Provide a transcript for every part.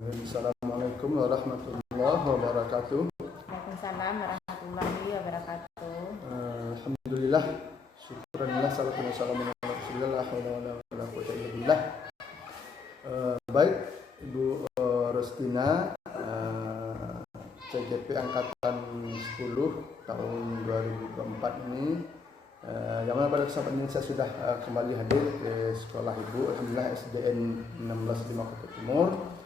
Assalamualaikum warahmatullahi wabarakatuh. Waalaikumsalam warahmatullahi wabarakatuh. Alhamdulillah, syukurillah, salatu wassalamu ala rasulillah, la haula wala quwwata illa billah. Baik, Ibu Rostina, CGP Angkatan 10 tahun 2024 ini, yang mana pada kesempatan ini saya sudah kembali hadir ke sekolah Ibu, Alhamdulillah SDN 16 Kota Timur.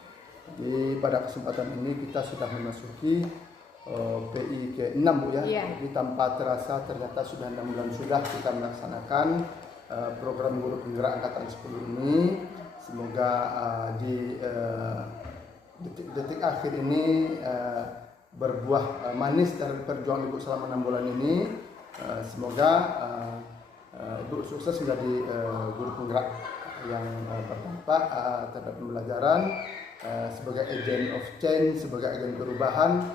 Jadi pada kesempatan ini kita sudah memasuki PI ke-6, Bu, ya. Jadi tanpa terasa ternyata sudah 6 bulan sudah kita melaksanakan program guru penggerak angkatan 10 ini. Semoga di detik akhir ini berbuah manis dari perjuangan Ibu selama 6 bulan ini. Semoga Ibu sukses menjadi guru penggerak yang berdampak terhadap pembelajaran, sebagai agent of change, sebagai agen perubahan,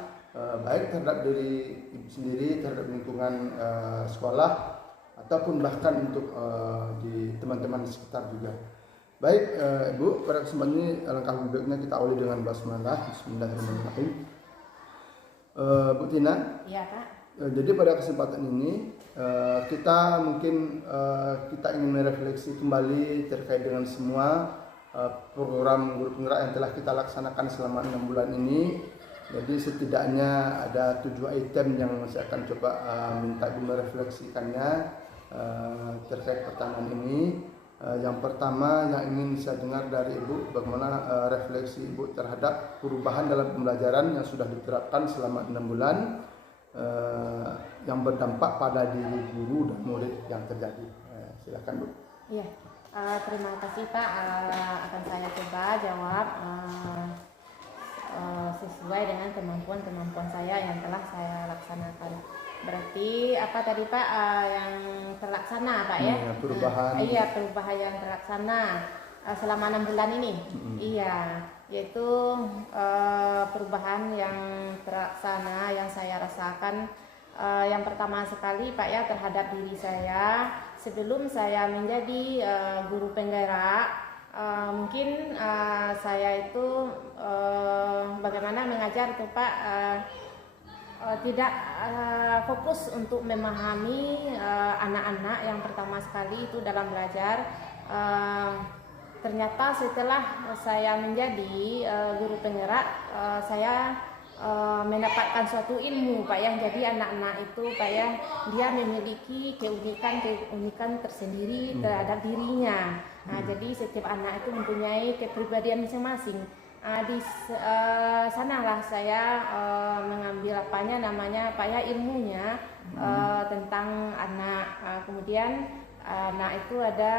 baik terhadap diri Ibu sendiri, terhadap lingkungan sekolah, ataupun bahkan untuk di teman-teman di sekitar juga. Baik, Ibu, pada kesempatan ini alangkah lebih baiknya kita awali dengan basmalah. Bismillahirrahmanirrahim. Bu Tina. Iya, Pak. Jadi pada kesempatan ini kita mungkin kita ingin merefleksi kembali terkait dengan semua program guru penggerak yang telah kita laksanakan selama 6 bulan ini. Jadi setidaknya ada 7 item yang saya akan coba minta Ibu merefleksikannya terkait pertanyaan ini. Yang pertama yang ingin saya dengar dari Ibu, bagaimana refleksi Ibu terhadap perubahan dalam pembelajaran yang sudah diterapkan selama 6 bulan yang berdampak pada diri guru dan murid yang terjadi. Silakan, Bu. Iya. Terima kasih, Pak. Akan saya coba jawab sesuai dengan kemampuan saya yang telah saya laksanakan. Berarti apa tadi, Pak, yang terlaksana, Pak, ya? Perubahan. Iya, perubahan yang terlaksana selama 6 bulan ini. Iya, yaitu perubahan yang terlaksana yang saya rasakan. Yang pertama sekali, Pak, ya, terhadap diri saya. Sebelum saya menjadi guru penggerak, mungkin saya itu bagaimana mengajar itu, Pak, tidak fokus untuk memahami anak-anak. Yang pertama sekali itu dalam belajar. Ternyata setelah saya menjadi guru penggerak, saya mendapatkan suatu ilmu, Pak, ya. Jadi anak-anak itu, Pak, ya, dia memiliki keunikan tersendiri terhadap dirinya. Jadi setiap anak itu mempunyai kepribadian masing-masing. Di sanalah saya mengambil Pak, ya, ilmunya tentang anak. Kemudian anak itu ada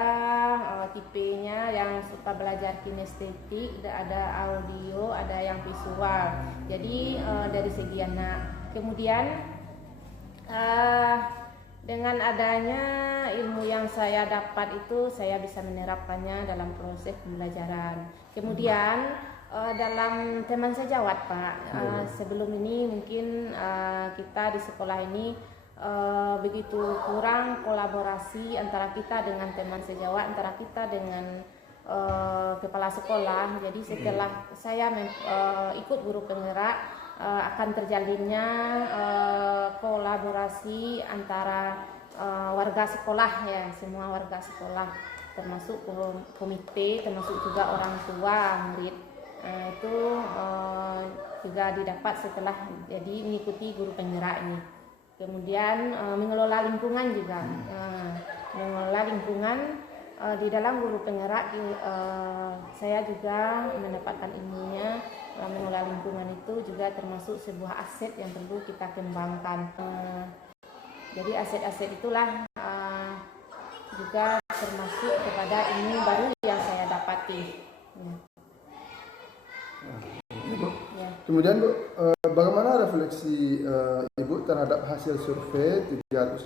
tipenya yang suka belajar kinestetik, ada audio, ada yang visual. Jadi dari segi anak. Kemudian dengan adanya ilmu yang saya dapat itu, saya bisa menerapkannya dalam proses pembelajaran. Kemudian dalam teman sejawat, Pak, sebelum ini mungkin kita di sekolah ini begitu kurang kolaborasi antara kita dengan teman sejawat, antara kita dengan kepala sekolah. Jadi setelah saya ikut guru penggerak, akan terjalinnya kolaborasi antara warga sekolah, ya, semua warga sekolah, termasuk komite, termasuk juga orang tua murid. Itu juga didapat setelah jadi mengikuti guru penggerak ini. Kemudian mengelola lingkungan juga, mengelola lingkungan di dalam guru penggerak. Saya juga mendapatkan ilmunya. Mengelola lingkungan itu juga termasuk sebuah aset yang perlu kita kembangkan. Jadi aset-aset itulah juga termasuk kepada ilmu baru yang saya dapati. Kemudian, Bu, bagaimana refleksi Ibu terhadap hasil survei 360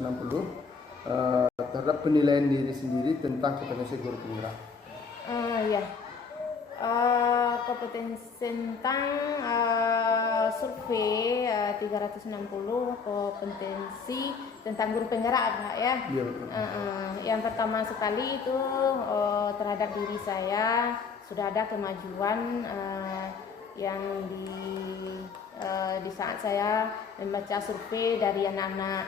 terhadap penilaian diri sendiri tentang kompetensi guru penggerak? Kompetensi tentang survei 360 kompetensi tentang guru penggerak, Pak, ya. Iya, betul. Yang pertama sekali itu terhadap diri saya sudah ada kemajuan yang di saat saya membaca survei dari anak-anak,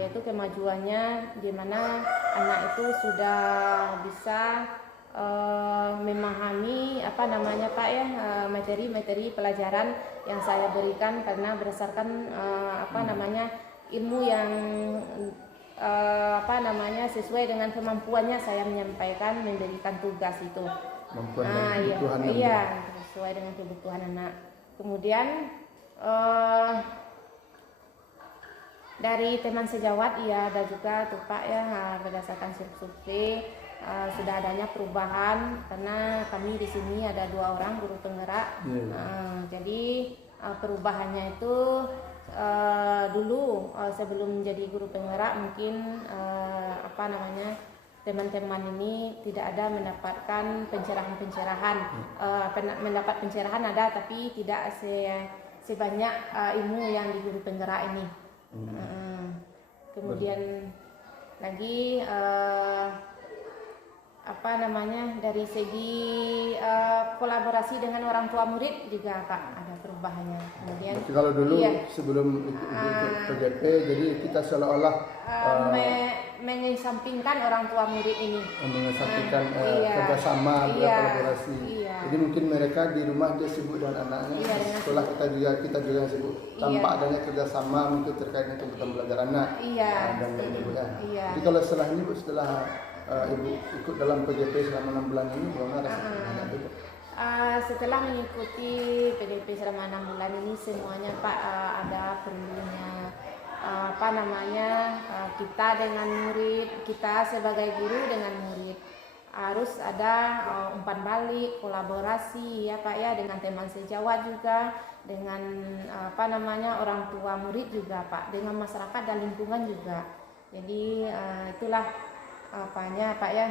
yaitu kemajuannya di mana anak itu sudah bisa memahami apa namanya Pak ya, materi-materi pelajaran yang saya berikan, karena berdasarkan apa namanya ilmu yang apa namanya sesuai dengan kemampuannya saya menyampaikan, memberikan tugas itu. Kemampuan dan kebutuhan iya, sesuai dengan kebutuhan anak. Kemudian dari teman sejawat ya ada juga tuh Pak ya, berdasarkan survei sudah adanya perubahan, karena kami di sini ada 2 orang guru penggerak. Jadi perubahannya itu dulu sebelum menjadi guru penggerak mungkin apa namanya teman-teman ini tidak ada mendapatkan pencerahan-pencerahan, mendapat pencerahan ada tapi tidak sebanyak ilmu yang di guru penggerak ini. Kemudian lagi apa namanya dari segi kolaborasi dengan orang tua murid juga Pak ada perubahannya. Kemudian berarti kalau dulu sebelum ikut PGP jadi kita seolah-olah mengesampingkan orang tua murid ini, mengesampingkan kerjasama, kolaborasi. Jadi mungkin mereka di rumah dia sibuk dengan anaknya, sekolah kita juga yang sibuk tanpa adanya kerjasama mungkin terkait dengan kebutuhan belajar anak dan lain-lain ya. Jadi kalau setelah ini Bu, setelah Ibu ikut dalam PGP selama 6 bulan ini, bagaimana rasanya Ibu? Setelah mengikuti PGP selama 6 bulan ini semuanya Pak ada perlunya apa namanya kita dengan murid, kita sebagai guru dengan murid harus ada umpan balik, kolaborasi ya Pak ya, dengan teman sejawat juga, dengan apa namanya orang tua murid juga Pak, dengan masyarakat dan lingkungan juga. Jadi itulah apanya Pak ya,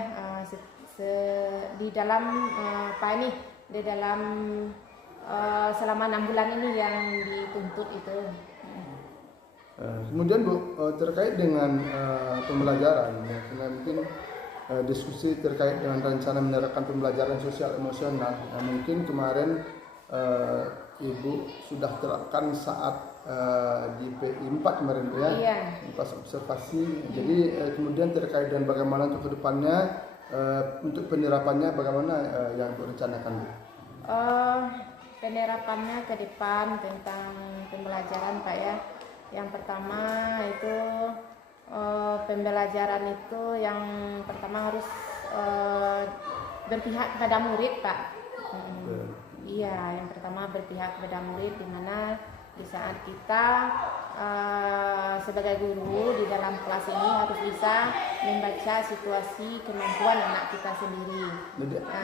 di dalam apa ini di dalam selama 6 bulan ini yang dituntut itu. Kemudian Bu, terkait dengan pembelajaran, mungkin diskusi terkait dengan rencana menerapkan pembelajaran sosial emosional. Mungkin kemarin Ibu sudah terapkan saat di PI 4 kemarin ya, pas observasi. Jadi kemudian terkait dengan bagaimana untuk kedepannya, untuk penerapannya bagaimana yang Ibu rencanakan? Penerapannya ke depan tentang pembelajaran Pak ya. Yang pertama itu pembelajaran itu yang pertama harus berpihak kepada murid Pak. Iya, yang pertama berpihak kepada murid, di mana di saat kita sebagai guru di dalam kelas ini harus bisa membaca situasi kemampuan anak kita sendiri.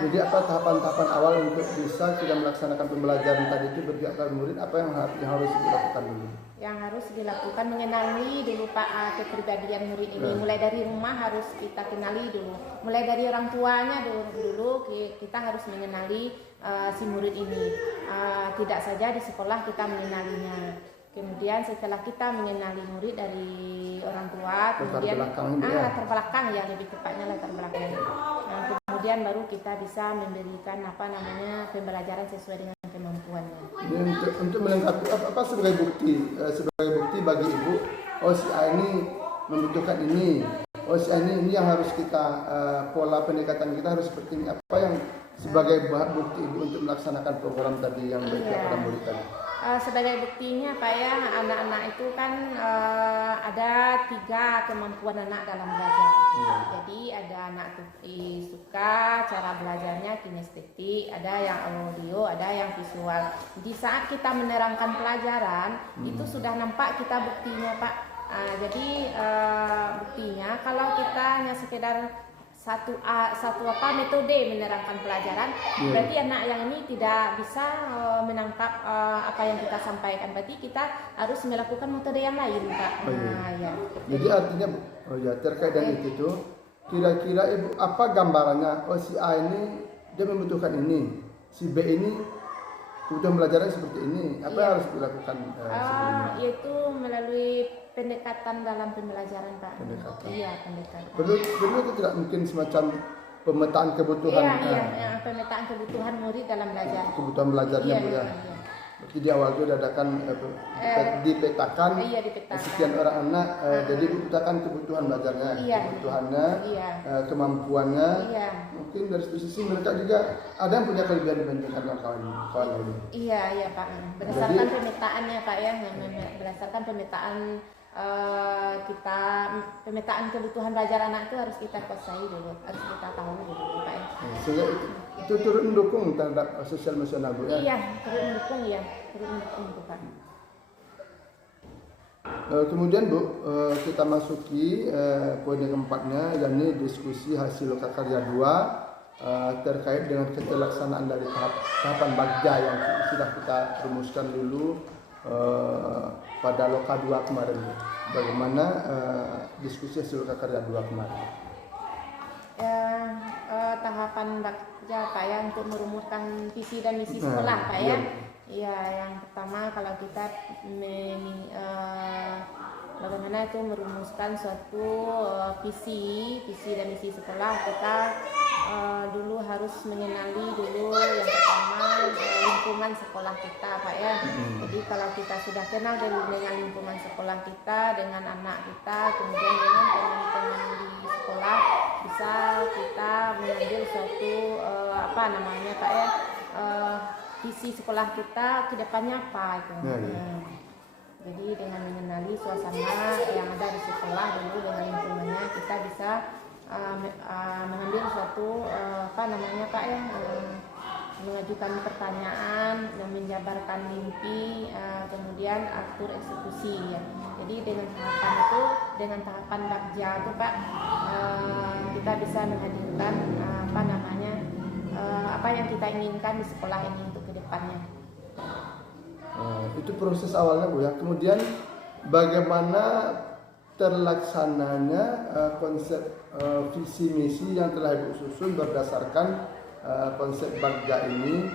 Jadi apa tahapan-tahapan awal untuk bisa kita melaksanakan pembelajaran tadi itu berpihak kepada murid, apa yang harus dilakukan dulu? Yang harus dilakukan mengenali dulu Pak kepribadian murid ini. Mulai dari rumah harus kita kenali dulu. Mulai dari orang tuanya dulu kita harus mengenali si murid ini. Tidak saja di sekolah kita mengenalinya. Kemudian setelah kita mengenali murid dari orang tua, kemudian latar belakang ya, lebih tepatnya latar belakang. Kemudian baru kita bisa memberikan apa namanya pembelajaran sesuai dengan kemampuannya. Untuk melengkapi apa sebagai bukti bagi Ibu, oh si A ini membutuhkan ini, oh si A ini yang harus kita pola pendekatan kita harus seperti ini. Apa yang sebagai bukti Ibu untuk melaksanakan program tadi yang berpihak pada murid tadi? Sebagai buktinya Pak ya, anak-anak itu kan ada 3 kemampuan anak dalam belajar. Jadi ada anak suka cara belajarnya kinestetik, ada yang audio, ada yang visual. Di saat kita menerangkan pelajaran itu sudah nampak kita buktinya Pak. Jadi buktinya kalau kita hanya sekedar satu metode menerangkan pelajaran, berarti anak yang ini tidak bisa menangkap apa yang kita sampaikan. Berarti kita harus melakukan metode yang lain Pak. Jadi artinya terkait dengan itu kira-kira Ibu apa gambarannya? Oh si A ini dia membutuhkan ini, si B ini kebutuhan belajarnya seperti ini. Apa yang harus dilakukan sebelumnya? Yaitu melalui pendekatan dalam pembelajaran Pak. Pendekatan. Iya, pendekatan. Perlu itu tidak mungkin semacam pemetaan kebutuhan. Pemetaan kebutuhan murid dalam belajar. Kebutuhan belajarnya Bu ya. Berarti di awal itu diadakan dipetakan dipetakan sekian orang anak, jadi dipetakan kebutuhan belajarnya, kebutuhannya, kemampuannya. Mungkin dari sisi mereka juga ada yang punya kelebihan dibandingkan kawan-kawan lain. Iya Pak. Berdasarkan pemetaannya Pak ya, berdasarkan pemetaan kita, pemetaan kebutuhan belajar anak itu harus kita kuasai dulu, harus kita tahu dulu Pak ya. Sehingga itu turut mendukung terhadap sosial emosional Bu ya. Iya, turut mendukung itu Pak. Kemudian Bu, kita masuki poin yang keempatnya, yakni diskusi hasil lokakarya 2 terkait dengan keterlaksanaan dari tahapan bagja yang sudah kita rumuskan dulu pada loka 2 kemarin Bu. Bagaimana diskusi hasil lokakarya 2 kemarin? Tahapan bagja Pak ya untuk merumuskan visi dan misi sekolah Pak ya. Iya, yang pertama kalau kita bagaimana itu merumuskan suatu visi dan misi sekolah, kita dulu harus mengenali dulu yang pertama lingkungan sekolah kita Pak ya. Jadi kalau kita sudah kenal dengan lingkungan sekolah kita, dengan anak kita, kemudian dengan teman-teman di sekolah, bisa kita mengambil suatu Pak ya, visi sekolah kita ke depannya apa itu. Jadi dengan mengenali suasana yang ada di sekolah dulu dengan lingkungannya, kita bisa mengambil suatu Pak ya, mengajukan pertanyaan dan menjabarkan mimpi, kemudian atur eksekusi ya. Jadi dengan tahapan bagja itu Pak, kita bisa menghadirkan apa yang kita inginkan di sekolah ini untuk kedepannya. Itu proses awalnya Bu ya. Kemudian bagaimana terlaksananya konsep visi misi yang telah Ibu susun berdasarkan konsep bagja ini,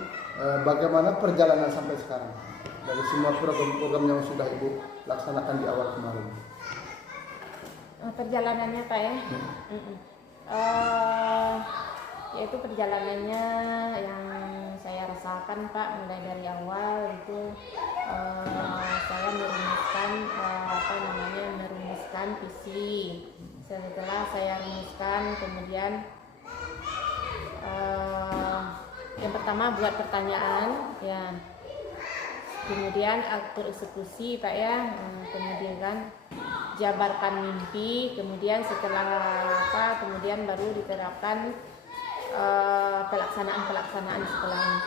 bagaimana perjalanan sampai sekarang dari semua program-program yang sudah Ibu laksanakan di awal kemarin? Perjalanannya Pak ya. Yaitu perjalanannya yang saya rasakan Pak, mulai dari awal itu saya merumuskan visi. Setelah saya rumuskan, kemudian yang pertama buat pertanyaan ya, kemudian atur eksekusi Pak ya, kemudian jabarkan mimpi, kemudian setelah kemudian baru diterapkan pelaksanaan di sekolah ini.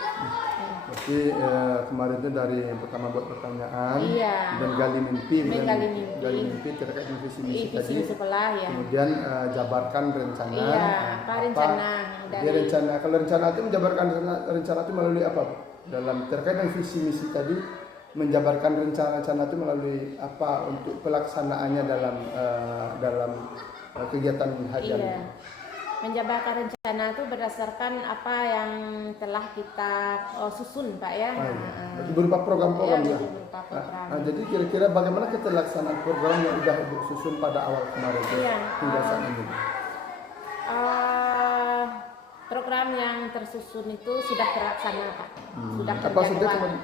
Berarti kemarin itu dari yang pertama buat pertanyaan dan gali mimpi terkait dengan visi misi tadi. Sekolah ya. Kemudian jabarkan rencana. Rencana. Jadi rencana, kalau rencana itu menjabarkan rencana itu melalui apa? Dalam terkait dengan visi misi tadi, menjabarkan rencana-rencana itu melalui apa untuk pelaksanaannya dalam kegiatan harian. Menjabarkan rencana itu berdasarkan apa yang telah kita susun Pak ya. Berupa program-program ya. Berupa program. Jadi kira-kira bagaimana keterlaksanaan program yang sudah Ibu susun pada awal kemarin hingga saat ini? Program yang tersusun itu sudah terlaksana Pak. Sudah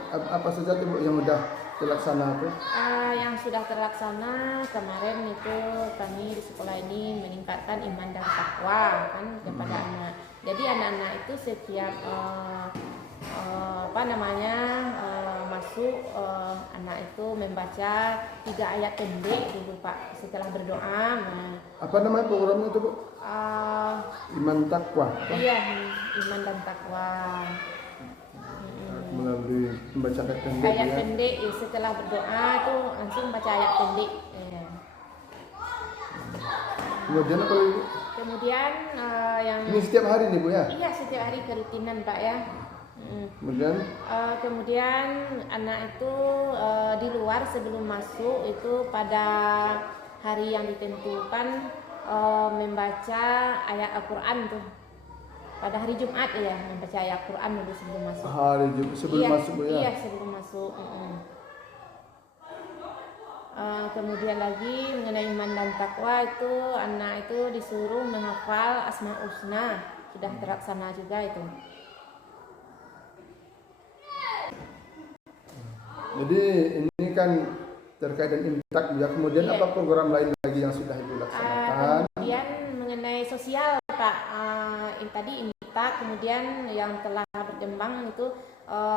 apa saja Ibu yang sudah terlaksana itu? Yang sudah terlaksana kemarin itu kami di sekolah ini meningkatkan iman dan takwa kan kepada anak. Jadi anak-anak itu setiap masuk anak itu membaca 3 ayat pendek dulu Pak setelah berdoa. Apa namanya programnya itu Bu? Iman takwa. Iya, iman dan takwa. Melalui membaca ayat pendek setelah berdoa tuh langsung baca ayat pendek. Kemudian apa Ibu? Kemudian yang ini setiap hari nih Bu ya? Iya, setiap hari kerutinan Pak ya. Kemudian anak itu di luar sebelum masuk itu pada hari yang ditentukan membaca ayat Al-Quran tuh. Pada hari Jumat ya, membaca ayat Al-Quran dulu sebelum masuk. Hari Jumat sebelum masuk Bu ya? Iya, sebelum masuk. Kemudian lagi mengenai iman dan takwa itu anak itu disuruh menghafal Asmaul Husna sudah terlaksana juga itu. Jadi ini kan terkait dengan Imtak ya. Kemudian Iya. apa program lain lagi yang sudah Ibu laksanakan? Kemudian mengenai sosial Pak, tadi Imtak, kemudian yang telah berkembang itu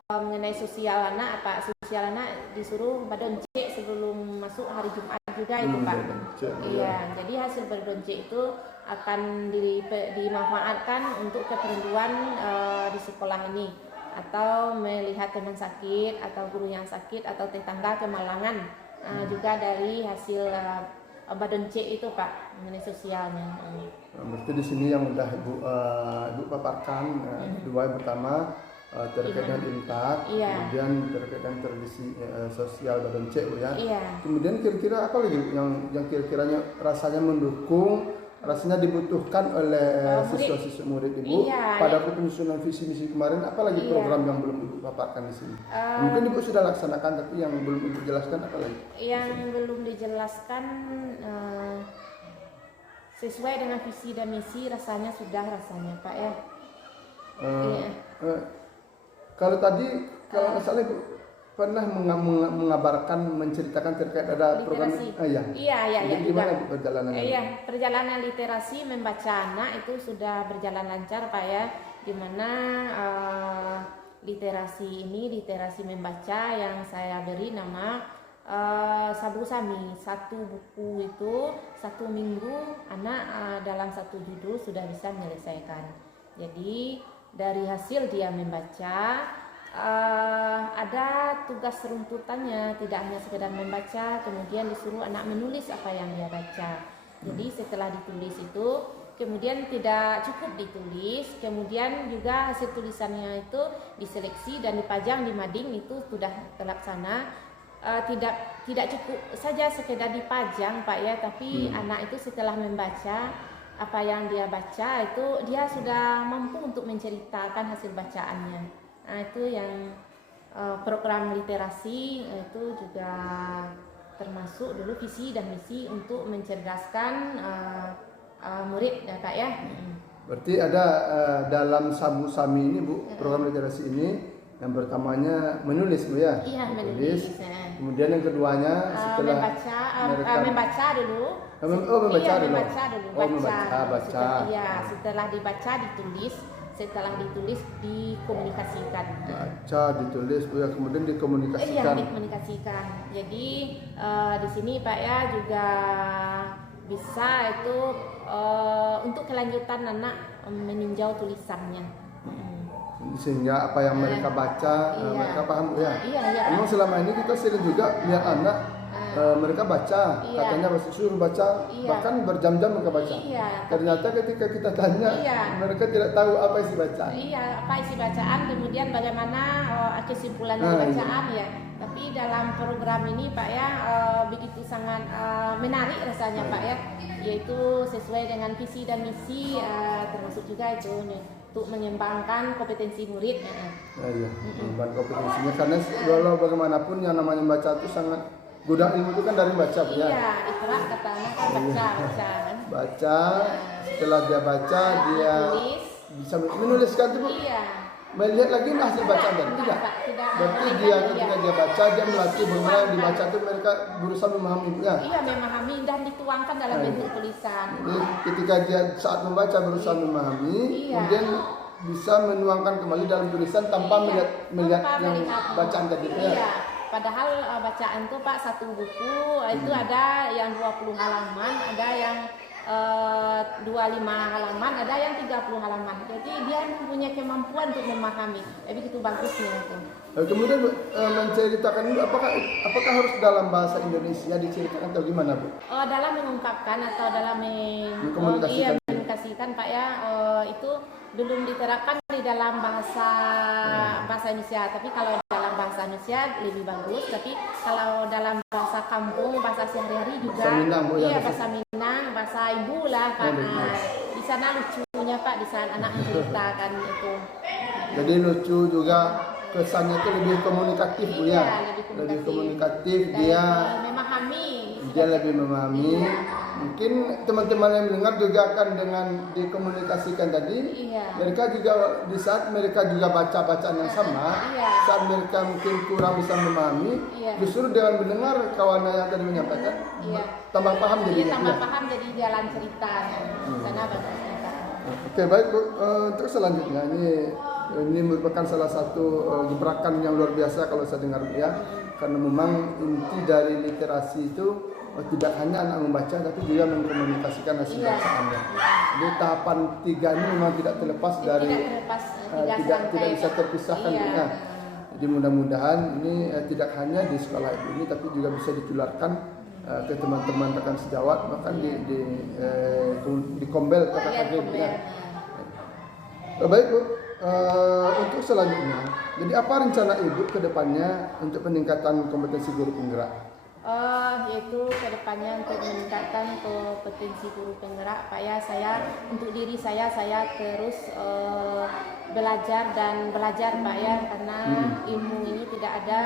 mengenai sosial anak, sosial anak disuruh berdoncek sebelum masuk hari Jumat juga itu Pak. Iya, jadi hasil berdoncek itu akan dimanfaatkan untuk keperluan di sekolah ini, atau melihat teman sakit atau guru yang sakit atau tetangga kemalangan, juga dari hasil badoncek itu Pak, mengenai sosialnya. Berarti di sini yang udah Ibu paparkan dua, yang pertama terkait dengan Imtak, Iya. kemudian terkait dengan tradisi sosial badoncek Bu ya. Iya. Kemudian kira-kira apa lagi Bu, yang kira-kiranya rasanya mendukung, rasanya dibutuhkan oleh siswa-siswa murid Ibu Iya, pada penyusunan visi misi kemarin, apalagi Iya. program yang belum Ibu paparkan di sini? Mungkin Ibu sudah laksanakan, tapi yang belum Ibu jelaskan apa lagi? Yang belum dijelaskan sesuai dengan visi dan misi rasanya Pak ya. Iya. Kalau tadi kalau nggak salah Ibu pernah mengabarkan, menceritakan terkait ada program Literasi. Iya, Jadi juga. gimana Bu perjalanannya? Iya, perjalanan literasi membaca anak itu sudah berjalan lancar Pak ya, di mana literasi membaca yang saya beri nama Sabu Sami. Satu buku itu 1 minggu anak dalam 1 judul sudah bisa menyelesaikan. Jadi dari hasil dia membaca, ada tugas runtutannya, tidak hanya sekedar membaca, kemudian disuruh anak menulis apa yang dia baca. Jadi setelah ditulis itu, kemudian tidak cukup ditulis, kemudian juga hasil tulisannya itu diseleksi dan dipajang di mading, itu sudah terlaksana. Tidak cukup saja sekedar dipajang Pak ya, tapi anak itu setelah membaca apa yang dia baca itu dia sudah mampu untuk menceritakan hasil bacaannya. Nah, itu yang program literasi itu juga termasuk dulu visi dan misi untuk mencerdaskan murid ya Kak ya. Berarti ada dalam Sabu Sami ini Bu, program literasi ini yang pertamanya menulis Bu ya? Iya, menulis. Kemudian yang keduanya setelah membaca dulu. membaca dulu. Baca. Setelah dibaca ditulis, setelah ditulis dikomunikasikan. Baca, ditulis Bu ya, kemudian dikomunikasikan. Iya, dikomunikasikan. Jadi di sini Pak ya juga bisa itu untuk kelanjutan anak meninjau tulisannya. Sehingga apa yang mereka baca mereka paham Bu ya. Iya. Memang selama ini kita sering juga lihat anak mereka baca, katanya suruh baca, bahkan berjam-jam mereka baca. Ternyata ketika kita tanya, mereka tidak tahu apa isi bacaan. Iya, apa isi bacaan, kemudian bagaimana kesimpulan dari bacaan ya. Tapi dalam program ini Pak ya begitu sangat menarik rasanya Pak ya, yaitu sesuai dengan visi dan misi, termasuk juga itu untuk mengembangkan kompetensi murid. Iya, mengembangkan kompetensinya, karena walau bagaimanapun yang namanya membaca itu sangat gudang ilmu itu kan dari baca Bu ya. Iya, ikhra katanya kan baca kan. Baca, setelah dia baca dia bisa menuliskan itu Bu. Iya. Melihat lagi hasil bacaan dan tidak. Berarti dia ketika dia baca, dia melatih bagaimana yang dibaca itu mereka berusaha memahami Bu ya. Iya, memahami dan dituangkan dalam bentuk tulisan. Jadi ketika dia saat membaca berusaha memahami, kemudian bisa menuangkan kembali dalam tulisan tanpa melihat yang bacaan tadi ya. Iya. Padahal bacaan itu Pak 1 buku itu ada yang 20 halaman, ada yang 25 halaman, ada yang 30 halaman. Jadi dia mempunyai kemampuan untuk memahami. Jadi begitu bagusnya itu. Kemudian menceritakan dulu apakah harus dalam bahasa Indonesia diceritakan atau gimana Bu? Dalam mengungkapkan atau dalam mengkomunikasikan Pak ya, itu belum diterapkan di dalam bahasa Indonesia. Tapi kalau dalam bahasa Indonesia lebih bagus. Tapi kalau dalam bahasa kampung, bahasa sehari-hari juga. Bahasa Minang Bu ya. Iya, bahasa Minang, bahasa ibu lah Pak. Di sana lucunya Pak, di saat anak menceritakan itu. Jadi lucu juga, kesannya itu lebih komunikatif Bu ya. Iya, lebih komunikatif. Dia memahami isi dia lebih memahami. Mungkin teman-teman yang mendengar juga akan dengan dikomunikasikan tadi, mereka juga di saat mereka juga baca bacaan yang sama, saat mereka mungkin kurang bisa memahami, justru dengan mendengar kawan yang tadi menyampaikan, tambah paham jadinya. Tambah paham jadi jalan cerita sana bagus cerita. Oke, baik Bu. Untuk selanjutnya ini merupakan salah satu gebrakan yang luar biasa kalau saya dengar ya, karena memang inti dari literasi itu tidak hanya anak membaca tapi juga mengkomunikasikan hasil bacaannya. Jadi tahapan 3 ini memang tidak terlepas dari tidak bisa terpisahkan ya. Jadi mudah-mudahan ini tidak hanya di sekolah ibu ini tapi juga bisa ditularkan ke teman-teman rekan sejawat, bahkan di Kombel Kota Kagem ya. Baik Bu, untuk selanjutnya, jadi apa rencana Ibu ke depannya untuk peningkatan kompetensi guru penggerak? Yaitu kedepannya untuk meningkatkan kompetensi guru penggerak, Pak ya, untuk diri saya terus belajar dan belajar Pak ya, karena ilmu ini tidak ada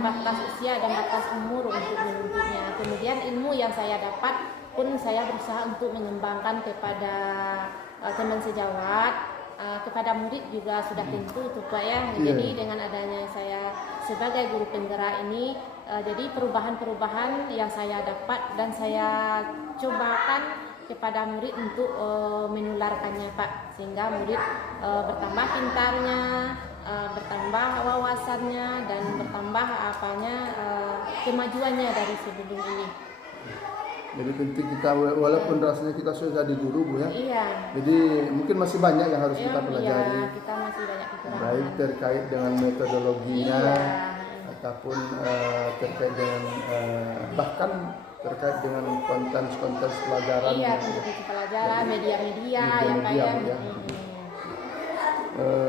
batas usia dan batas umur untuk menuntutnya. Kemudian ilmu yang saya dapat pun saya berusaha untuk mengembangkan kepada teman sejawat, kepada murid juga sudah tentu tuh Pak ya. Jadi dengan adanya saya sebagai guru penggerak ini, jadi perubahan-perubahan yang saya dapat dan saya cobakan kepada murid untuk menularkannya Pak, sehingga murid bertambah pintarnya, bertambah wawasannya dan bertambah kemajuannya dari sebelum ini. Jadi penting kita, walaupun rasanya kita sudah jadi guru Bu ya. Jadi mungkin masih banyak yang harus kita pelajari. Kita masih banyak kekurangan. Baik terkait dengan metodologinya ataupun terkait dengan bahkan terkait dengan konten pelajaran. Pelajaran, media-media ya Pak ya.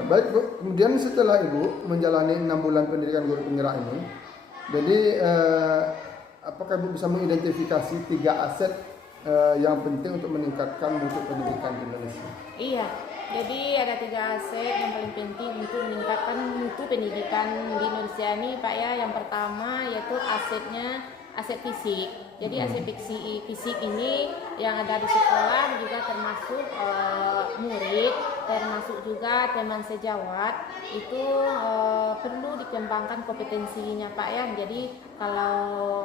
Baik Bu, kemudian setelah Ibu menjalani 6 bulan pendidikan guru penggerak ini, jadi apakah Ibu bisa mengidentifikasi 3 aset yang penting untuk meningkatkan mutu pendidikan di Indonesia? Iya, jadi ada 3 aset yang paling penting untuk meningkatkan mutu pendidikan di Indonesia ini Pak ya. Yang pertama yaitu aset fisik. Jadi aset fisik ini yang ada di sekolah juga termasuk murid, termasuk juga teman sejawat, itu perlu dikembangkan kompetensinya Pak ya. Jadi kalau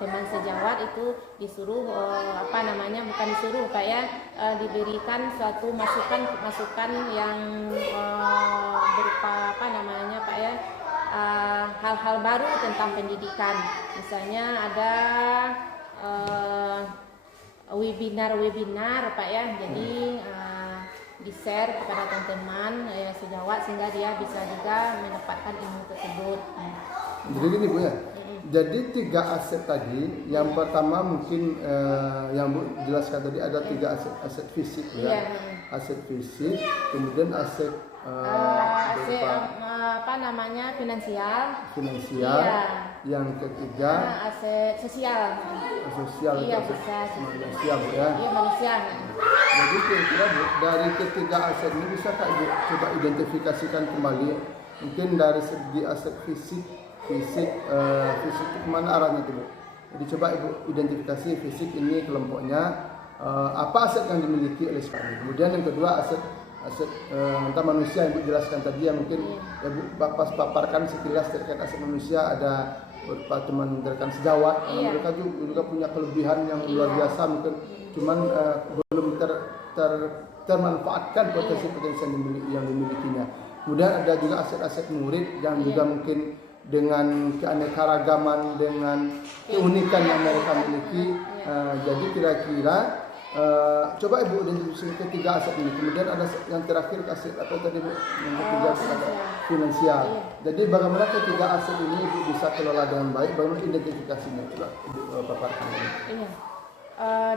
teman sejawat itu disuruh bukan disuruh Pak ya, diberikan suatu masukan yang berupa Pak ya, hal-hal baru tentang pendidikan. Misalnya ada webinar Pak ya, jadi di-share kepada teman-teman sejawat sehingga dia bisa juga mendapatkan ilmu tersebut. Jadi gini Bu ya, jadi 3 aset tadi, yang pertama mungkin yang Bu jelaskan tadi ada 3 aset fisik ya. Aset fisik, kemudian aset finansial, yang ketiga aset sosial. Manusia Bu ya. Manusia. Jadi kira-kira Bu, dari ketiga aset ini bisa Ibu coba identifikasikan kembali, mungkin dari segi aset fisik itu kemana arahnya itu Bu? Jadi coba Ibu identifikasi fisik ini kelompoknya apa aset yang dimiliki oleh sekarang. Kemudian yang kedua aset entah manusia yang Ibu jelaskan tadi, yang mungkin ya Bu Bapak paparkan sekilas terkait aset manusia, ada beberapa teman rekan sejawat, mereka juga punya kelebihan yang luar biasa, mungkin cuman belum termanfaatkan potensi-potensi yang dimilikinya. Kemudian ada juga aset-aset murid yang juga mungkin dengan keanekaragaman, dengan keunikan yang mereka miliki. Jadi kira-kira coba Ibu identifikasi ketiga aset ini. Kemudian ada yang terakhir aset apa tadi Bu? Yang ketiga ada finansial. Jadi bagaimana ketiga aset ini Ibu bisa kelola dengan baik? Bagaimana identifikasinya? Coba Ibu paparkan ini.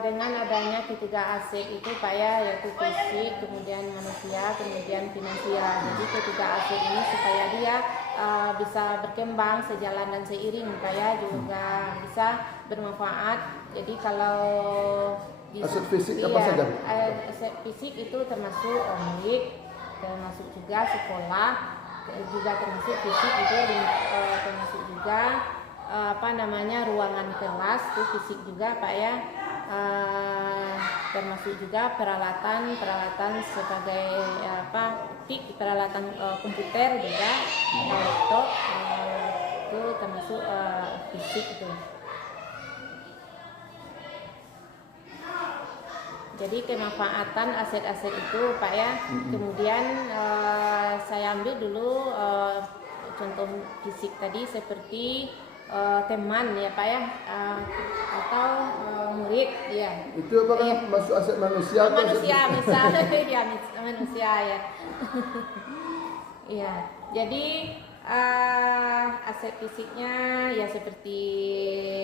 Dengan adanya ketiga aset itu Pak ya, yaitu fisik, kemudian manusia, kemudian finansial. Jadi ketiga aset ini supaya dia bisa berkembang sejalan dan seiring Pak ya, juga bisa bermanfaat. Jadi kalau aset fisik apa saja Bu? Aset fisik itu termasuk murid, termasuk juga sekolah, juga termasuk fisik itu termasuk juga ruangan kelas itu fisik juga Pak ya. Termasuk juga peralatan sebagai peralatan komputer juga, laptop itu termasuk fisik itu. Jadi kemanfaatan aset-aset itu Pak ya. Kemudian saya ambil dulu contoh fisik tadi seperti teman ya Pak ya, atau murid ya. Itu apakah masuk aset manusia? Manusia misalnya ya manusia ya. Iya. Jadi aset fisiknya ya seperti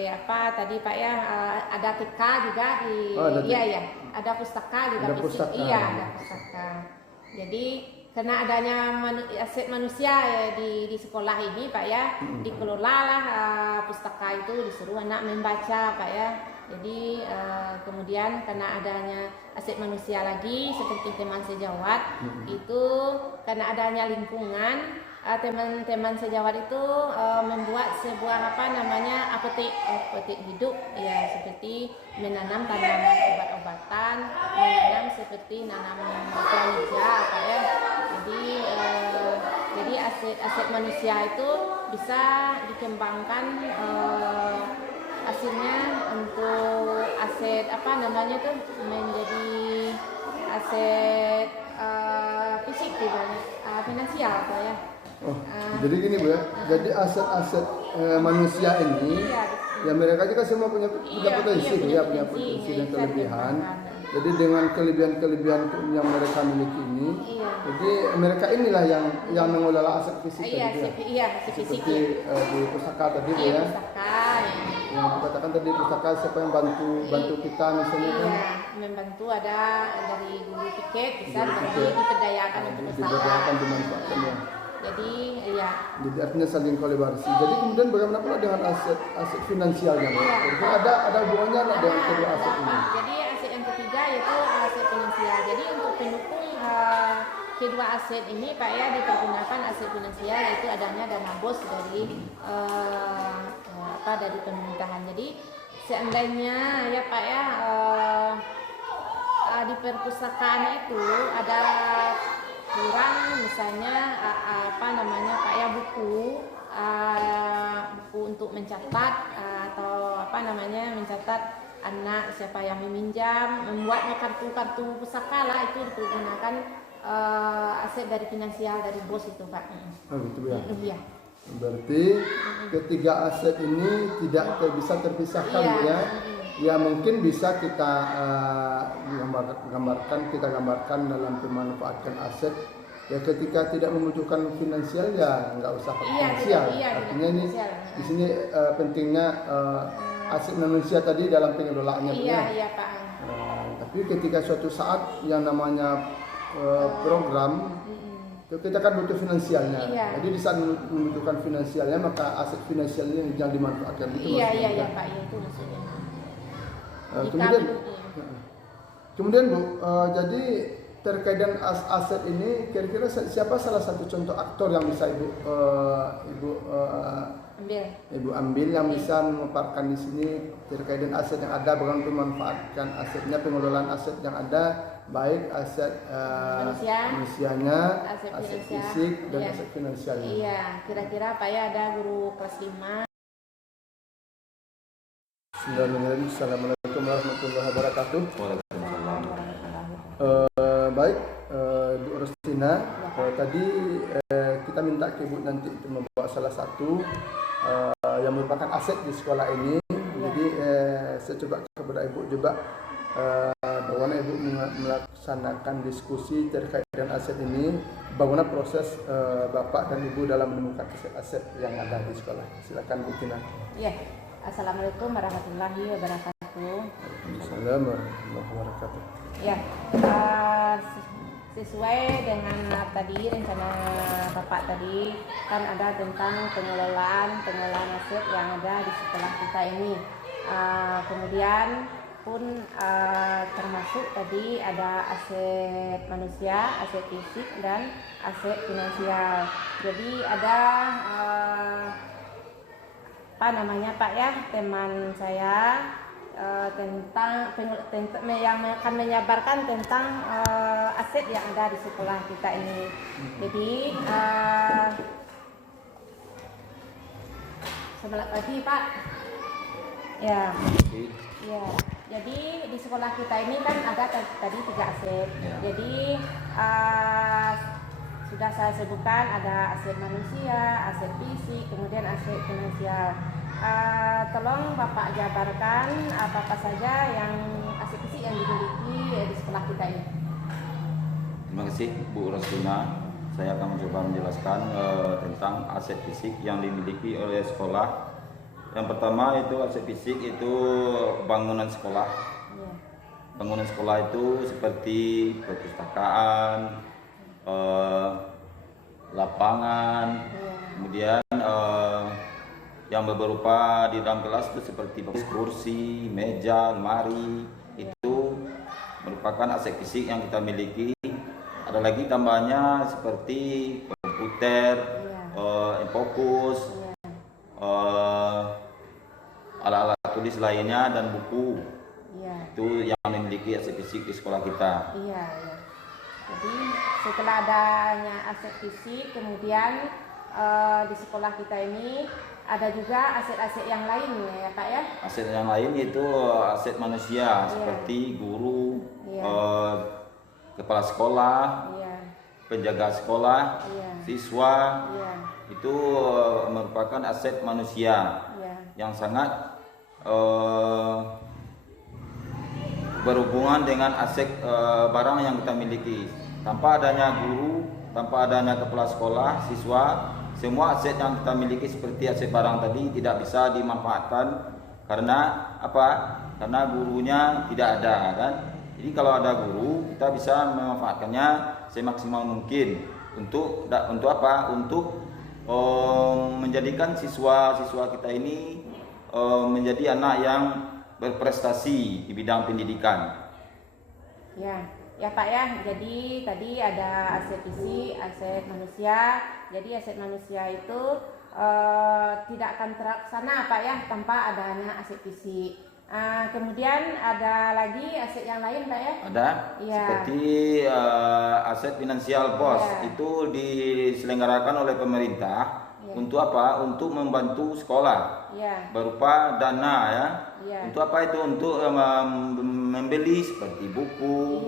apa tadi Pak ya, ada TK juga di ada pustaka juga ada fisik. pustaka. Iya, ada pustaka. Jadi karena adanya aset manusia ya di sekolah ini Pak ya, dikelolalah pustaka itu, disuruh anak membaca Pak ya. Jadi kemudian karena adanya aset manusia lagi seperti teman sejawat itu, karena adanya lingkungan, teman-teman sejawat itu membuat sebuah apotek hidup ya, seperti menanam tanaman obat-obatan, menanam seperti nanam planija apa ya. Jadi aset manusia itu bisa dikembangkan hasilnya untuk aset menjadi aset fisik juga, finansial apa ya. Jadi gini Bu ya, jadi aset-aset manusia ini ya mereka juga semua punya potensi punya potensi dan kelebihan. Jadi dengan kelebihan-kelebihan yang mereka miliki ini, jadi mereka inilah yang mengelola aset fisik tadi ya. Seperti di pustaka tadi Bu ya. Yang dikatakan tadi pustaka siapa yang bantu kita misalnya kan? Membantu ada dari guru tiket bisa diberdayakan untuk pustaka. Dimanfaatkan ya. Jadi artinya saling kolaborasi. Jadi kemudian bagaimana pula dengan aset finansialnya? Jadi ada hubungannya dengan kedua aset ini. Jadi aset yang ketiga yaitu aset finansial. Jadi untuk pendukung kedua aset ini Pak ya, dipergunakan aset finansial yaitu adanya dana bos dari dari pemerintahan. Jadi seandainya ya Pak ya di perpustakaan itu ada kurang misalnya Pak ya buku untuk mencatat atau mencatat anak siapa yang meminjam, membuat kartu pusaka lah, itu digunakan aset dari finansial dari bos itu Pak. Oh gitu ya. Iya. Berarti ketiga aset ini tidak bisa terpisahkan ya. Ya mungkin bisa kita gambarkan dalam pemanfaatkan aset. Ya ketika tidak membutuhkan finansial ya nggak usah finansial. Artinya ini di sini pentingnya aset manusia tadi dalam pengelolaannya. Iya Pak. Tapi ketika suatu saat yang namanya program itu kita kan butuh finansialnya. Jadi di saat membutuhkan finansialnya maka aset finansialnya yang dimanfaatkan itu. Iya Pak, itu maksudnya. Kemudian Bu, jadi terkait dengan aset ini kira-kira siapa salah satu contoh aktor yang bisa Ibu ambil yang bisa memaparkan di sini terkait dengan aset yang ada, bagaimana memanfaatkan asetnya, pengelolaan aset yang ada, baik aset manusianya, aset fisik dan aset finansialnya. Iya, kira-kira Pak ya ada guru kelas 5. Assalamualaikum warahmatullahi wabarakatuh. Baik, Bu Rostina, tadi kita minta ke Ibu nanti untuk membawa salah satu yang merupakan aset di sekolah ini. Jadi saya coba kepada Ibu juga bagaimana Ibu melaksanakan diskusi terkait dengan aset ini, bagaimana proses Bapak dan Ibu dalam menemukan aset-aset yang ada di sekolah. Silakan Bu Tina. Ya. Assalamualaikum warahmatullahi wabarakatuh. Assalamualaikum warahmatullahi wabarakatuh. Ya, sesuai dengan tadi rencana Bapak tadi kan ada tentang pengelolaan aset yang ada di sekolah kita ini. Kemudian pun termasuk tadi ada aset manusia, aset fisik dan aset finansial. Jadi ada apa namanya Pak ya, teman saya tentang yang akan menyabarkan tentang aset yang ada di sekolah kita ini. Jadi selamat pagi Pak. Ya. Ya. Jadi di sekolah kita ini kan ada tadi 3 aset. Ya. Jadi sudah saya sebutkan ada aset manusia, aset fisik, kemudian aset finansial. Tolong Bapak jabarkan apa saja yang aset fisik yang dimiliki di sekolah kita ini. Terima kasih Bu Roslina. Saya akan mencoba menjelaskan tentang aset fisik yang dimiliki oleh sekolah. Yang pertama itu aset fisik itu bangunan sekolah. Ya. Bangunan sekolah itu seperti perpustakaan, lapangan, Ya. kemudian yang berupa di dalam kelas itu seperti kursi, meja, lemari, itu merupakan aset fisik yang kita miliki. Ada lagi tambahannya seperti komputer, fokus, alat-alat tulis lainnya dan buku. Itu yang memiliki aset fisik di sekolah kita. Iya, iya. Jadi setelah adanya aset fisik, kemudian di sekolah kita ini ada juga aset-aset yang lain ya Pak ya? Aset yang lain itu aset manusia seperti guru, kepala sekolah, penjaga sekolah, siswa. Itu merupakan aset manusia yang sangat berhubungan dengan aset barang yang kita miliki. Tanpa adanya guru, tanpa adanya kepala sekolah, siswa, semua aset yang kita miliki seperti aset barang tadi tidak bisa dimanfaatkan karena apa? Karena gurunya tidak ada kan. Jadi kalau ada guru kita bisa memanfaatkannya semaksimal mungkin untuk apa? Untuk menjadikan siswa-siswa kita ini menjadi anak yang berprestasi di bidang pendidikan. Ya Pak ya, jadi tadi ada aset fisik, aset manusia. Jadi aset manusia itu tidak akan terlaksana Pak ya tanpa adanya aset fisik. Kemudian ada lagi aset yang lain Pak ya? Ada, seperti aset finansial BOS itu diselenggarakan oleh pemerintah. Untuk apa? Untuk membantu sekolah berupa dana ya. Untuk apa itu? Untuk membeli seperti buku,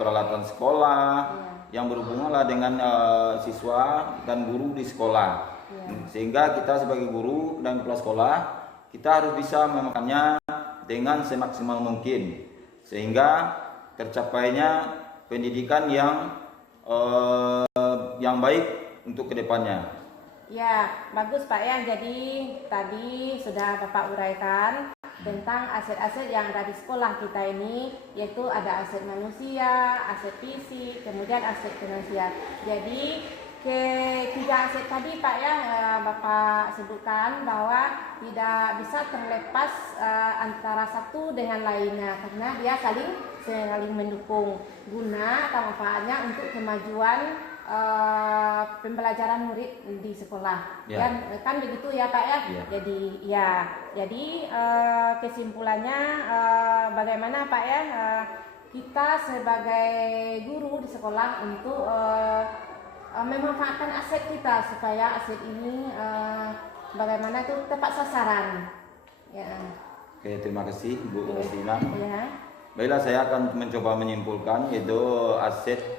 peralatan sekolah yang berhubungan lah dengan siswa dan guru di sekolah. Sehingga kita sebagai guru dan kepala sekolah kita harus bisa memakannya dengan semaksimal mungkin sehingga tercapainya pendidikan yang baik untuk kedepannya. Ya, bagus Pak ya. Jadi tadi sudah Bapak uraikan tentang aset-aset yang ada di sekolah kita ini, yaitu ada aset manusia, aset fisik, kemudian aset finansial. Jadi ketiga aset tadi Pak ya Bapak sebutkan bahwa tidak bisa terlepas antara satu dengan lainnya karena dia saling mendukung guna atau manfaatnya untuk kemajuan pembelajaran murid di sekolah. Kan begitu ya Pak ya. Jadi kesimpulannya bagaimana Pak ya kita sebagai guru di sekolah untuk memanfaatkan aset kita supaya aset ini bagaimana itu tepat sasaran. Oke, terima kasih Bu Roslina. Baiklah, saya akan mencoba menyimpulkan yaitu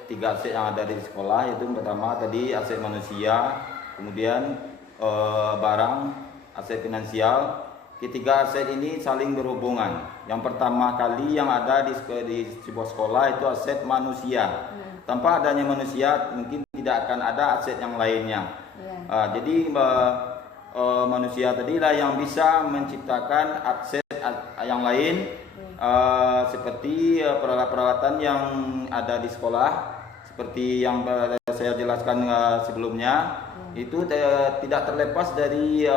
tiga aset yang ada di sekolah, yaitu pertama tadi aset manusia, kemudian barang, aset finansial. Ketiga aset ini saling berhubungan. Yang pertama kali yang ada di sebuah sekolah itu aset manusia. Tanpa adanya manusia mungkin tidak akan ada aset yang lainnya. Jadi manusia tadilah yang bisa menciptakan aset yang lain. Seperti peralatan yang ada di sekolah seperti yang saya jelaskan sebelumnya itu tidak terlepas dari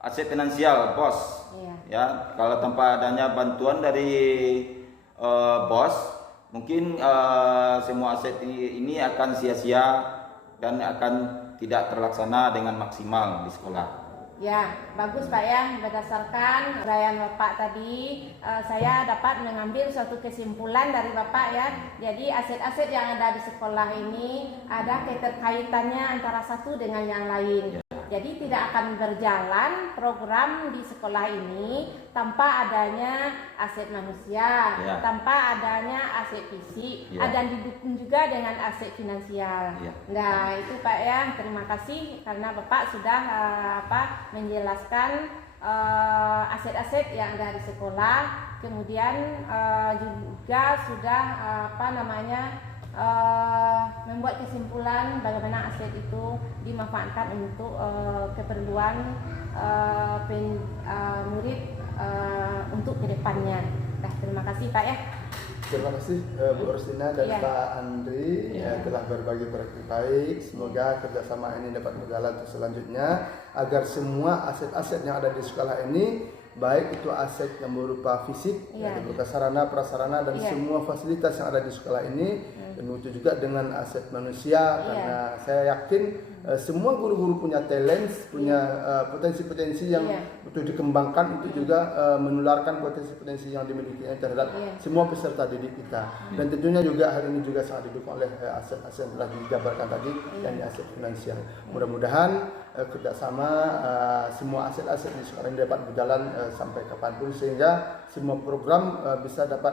aset finansial BOS ya. Kalau tanpa adanya bantuan dari BOS mungkin semua aset ini akan sia-sia dan akan tidak terlaksana dengan maksimal di sekolah. Ya, bagus Pak ya. Berdasarkan uraian Bapak tadi, saya dapat mengambil suatu kesimpulan dari Bapak ya. Jadi aset-aset yang ada di sekolah ini ada keterkaitannya antara satu dengan yang lain. Jadi tidak akan berjalan program di sekolah ini tanpa adanya aset manusia, tanpa adanya aset fisik, dan didukung juga dengan aset finansial. Nah itu Pak ya, terima kasih karena Bapak sudah menjelaskan aset-aset yang ada di sekolah, kemudian juga sudah membuat kesimpulan bagaimana aset itu dimanfaatkan untuk keperluan murid untuk kedepannya. Nah, terima kasih Pak ya. Terima kasih Bu Rosina dan Pak Andri telah berbagi praktik baik. Semoga kerjasama ini dapat berjalan terus selanjutnya agar semua aset-aset yang ada di sekolah ini, baik itu aset yang berupa fisik, berupa sarana prasarana dan semua fasilitas yang ada di sekolah ini, dan itu juga dengan aset manusia, karena saya yakin semua guru-guru punya talent, punya potensi-potensi yang butuh dikembangkan, itu juga menularkan potensi-potensi yang dimiliki terhadap semua peserta didik kita. Dan tentunya juga hari ini juga sangat didukung oleh aset-aset yang telah dijabarkan tadi, yang aset finansial. Mudah-mudahan kerjasama semua aset-aset di sekolah ini dapat berjalan sampai kapanpun, sehingga semua program bisa dapat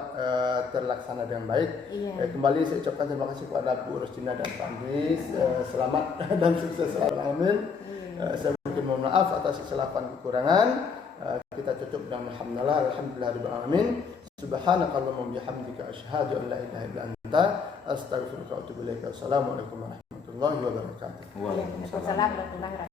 terlaksana dengan baik. Kembali saya ucapkan terima kasih kepada Bu Rosina dan Pak Andri. Selamat dan sukses selalu. Amin. Saya mohon maaf atas kesilapan kekurangan. Kita tutup dengan alhamdulillahirabbil alamin. Subhanakallahumma bihamdika asyhadu an la ilaha illa anta astaghfiruka wa atubu ilaik. Assalamualaikum warahmatullahi wabarakatuh. Waalaikumsalam warahmatullahi wabarakatuh.